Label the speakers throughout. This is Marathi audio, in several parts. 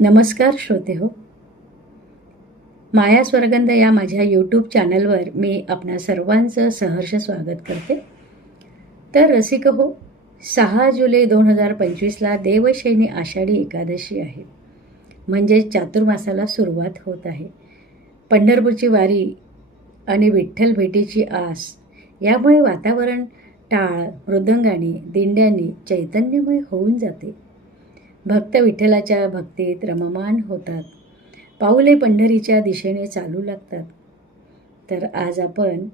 Speaker 1: नमस्कार श्रोते हो. माया स्वर्गंध या माझ्या यूट्यूब चॅनलवर मी आपणा सर्वांचं सहर्ष स्वागत करते. तर रसिक हो सहा जुलै दोन हजार पंचवीसला देवशैनी आषाढी एकादशी आहे. म्हणजेच चातुर्मासाला सुरुवात होत आहे. पंढरपूरची वारी आणि विठ्ठल भेटीची आस यामुळे वातावरण टाळ मृदंगाने दिंड्यांनी चैतन्यमय होऊन जाते. भक्त विठ्ठलाच्या भक्तीत रममान होतात. पाऊले पंढरीच्या दिशेने चालू लागतात. तर आज आपण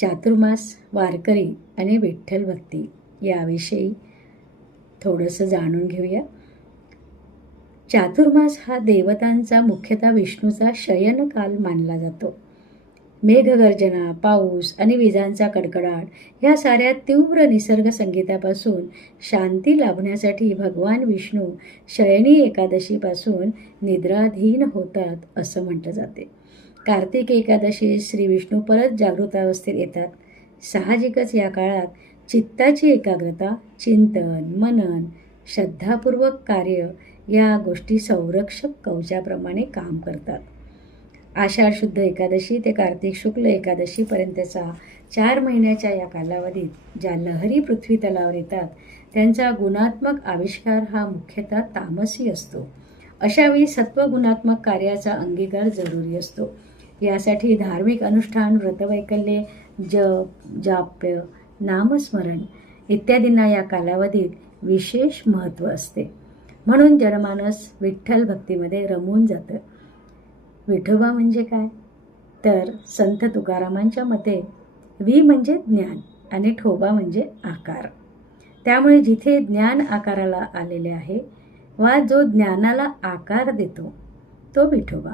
Speaker 1: चातुर्मास वारकरी आणि विठ्ठल भक्ती याविषयी थोडंसं जाणून घेऊया. चातुर्मास हा देवतांचा मुख्यतः विष्णूचा शयनकाल मानला जातो. मेघगर्जना पाऊस आणि विजांचा कडकडाट या साऱ्या तीव्र निसर्ग संगीतापासून शांती लाभण्यासाठी भगवान विष्णू शयनी एकादशीपासून निद्राधीन होतात असं म्हटलं जाते. कार्तिक एकादशी श्री विष्णू परत जागृतावस्थेत येतात. साहजिकच या काळात चित्ताची एकाग्रता चिंतन मनन श्रद्धापूर्वक कार्य या गोष्टी संरक्षक कवचाप्रमाणे काम करतात. आषाढ शुद्ध एकादशी ते कार्तिक शुक्ल एकादशीपर्यंतचा चार महिन्याच्या या कालावधीत ज्या लहरी पृथ्वी तलावर येतात त्यांचा गुणात्मक आविष्कार हा मुख्यतः तामसी असतो. अशावेळी सत्वगुणात्मक कार्याचा अंगीकार जरुरी असतो. यासाठी धार्मिक अनुष्ठान व्रतवैकल्ये जप जाप्य नामस्मरण इत्यादींना या कालावधीत विशेष महत्त्व असते. म्हणून जनमानस विठ्ठल भक्तीमध्ये रमून जातं. विठोबा म्हणजे काय? तर संत तुकारामांच्या मते वी म्हणजे ज्ञान आणि ठोबा म्हणजे आकार. त्यामुळे जिथे ज्ञान आकाराला आलेले आहे वा जो ज्ञानाला आकार देतो तो विठोबा.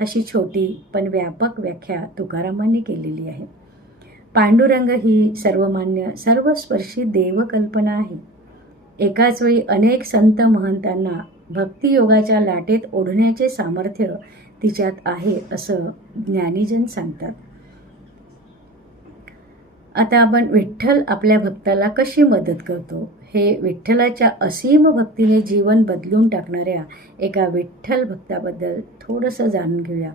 Speaker 1: अशी छोटी पण व्यापक व्याख्या तुकारामांनी केलेली आहे. पांडुरंग ही सर्वमान्य सर्वस्पर्शी देवकल्पना आहे. एकाच वेळी अनेक संत महंतांना भक्तियोगाच्या लाटेत ओढण्याचे सामर्थ्य तिच्यात आहे असं ज्ञानीजन सांगतात. आता आपण विठ्ठल आपल्या भक्ताला कशी मदत करतो? हे विठ्ठलाच्या असीम भक्तीने जीवन बदलून टाकणाऱ्या एका विठ्ठल भक्ताबद्दल थोडंसं जाणून घेऊया.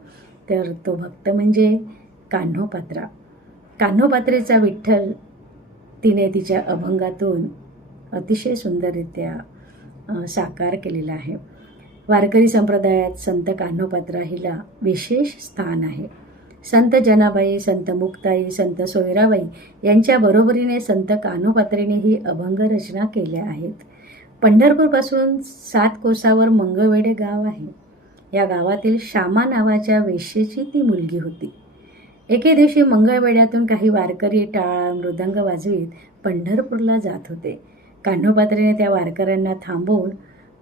Speaker 1: तर तो भक्त म्हणजे कान्होपात्रा. कान्होपात्रेचा विठ्ठल तिने तिच्या अभंगातून अतिशय सुंदररित्या साकार केलेला आहे. वारकरी संप्रदायात संत कान्होपात्रा हिला विशेष स्थान आहे. संत जनाबाई संत मुक्ताई संत सोयराबाई यांच्या बरोबरीने संत कान्होपात्रेने ही अभंग रचना केल्या आहेत. पंढरपूरपासून सात कोसावर मंगळवेडे गाव आहे. या गावातील श्यामा नावाच्या वेश्येची ती मुलगी होती. एके दिवशी मंगळवेड्यातून काही वारकरी टाळा मृदंग वाजवीत पंढरपूरला जात होते. कान्होपात्रेने त्या वारकऱ्यांना थांबवून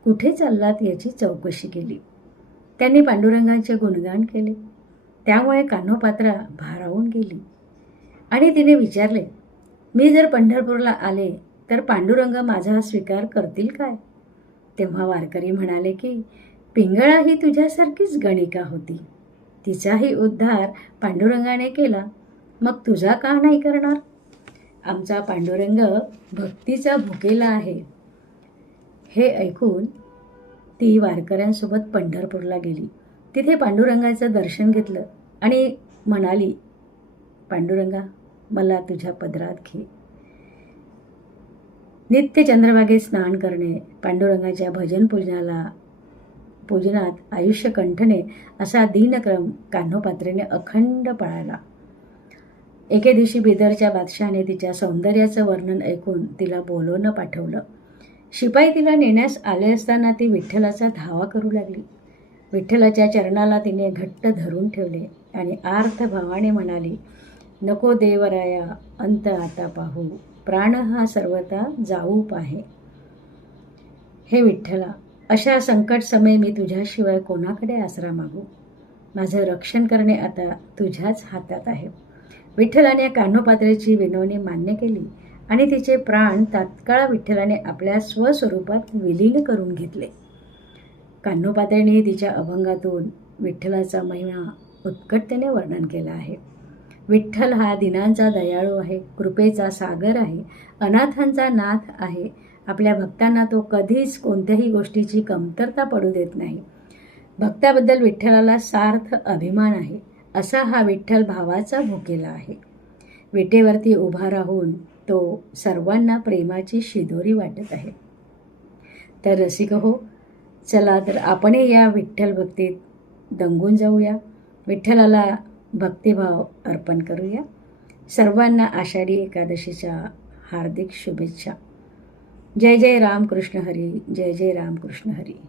Speaker 1: कुठे चाललात याची चौकशी केली. त्यांनी पांडुरंगांचे गुणगान केले. त्यामुळे कान्होपात्रा भारावून गेली. आणि तिने विचारले मी जर पंढरपूरला आले तर पांडुरंग माझा स्वीकार करतील काय? तेव्हा वारकरी म्हणाले की पिंगळा ही तुझ्यासारखीच गणिका होती. तिचाही उद्धार पांडुरंगाने केला. मग तुझा का नाही करणार? आमचा पांडुरंग भक्तीचा भुकेला आहे. हे ऐकून ती वारकऱ्यांसोबत पंढरपूरला गेली. तिथे पांडुरंगाचं दर्शन घेतलं आणि म्हणाली पांडुरंगा मला तुझ्या पदरात घे. नित्य चंद्रभागेत स्नान करणे पांडुरंगाच्या भजन पूजनाला पूजनात आयुष्य कंठणे असा दिनक्रम कान्होपात्रेने अखंड पळायला एके दिवशी बिदरच्या बादशहाने तिच्या सौंदर्याचं वर्णन ऐकून तिला बोलवणं पाठवलं. शिपाई तिला नेण्यास आले असताना ती विठ्ठलाचा धावा करू लागली. विठ्ठलाच्या चरणाला तिने घट्ट धरून ठेवले आणि आर्थ भावाने म्हणाली नको देवराया अंत आता पाहू. प्राण हा सर्वता जाऊ पाहे हे विठ्ठला अशा संकट समय मी तुझ्याशिवाय कोणाकडे आसरा मागू? माझं रक्षण करणे आता तुझ्याच हातात आहे. विठ्ठलाने कान्होपात्रेची विनवणी मान्य केली. आणि तिचे प्राण तात्काळ विठ्ठलाने आपल्या स्वस्वरूपात विलीन करून घेतले. कान्होपात्याने तिच्या अभंगातून विठ्ठलाचा महिमा उत्कटतेने वर्णन केला आहे. विठ्ठल हा दिनांचा दयाळू आहे कृपेचा सागर आहे अनाथांचा नाथ आहे. आपल्या भक्तांना तो कधीच कोणत्याही गोष्टीची कमतरता पडू देत नाही. भक्ताबद्दल विठ्ठलाला सार्थ अभिमान आहे असा हा विठ्ठल भावाचा भुकेला आहे. विटेवरती उभा राहून तो सर्वांना प्रेमाची शिदोरी वाटत आहे. तर रसिक हो चला तर आपणही या विठ्ठल भक्तीत दंगून जाऊया. विठ्ठलाला भक्तिभाव अर्पण करूया. सर्वांना आषाढी एकादशीच्या हार्दिक शुभेच्छा. जय जय रामकृष्ण हरी जय जय रामकृष्ण हरी.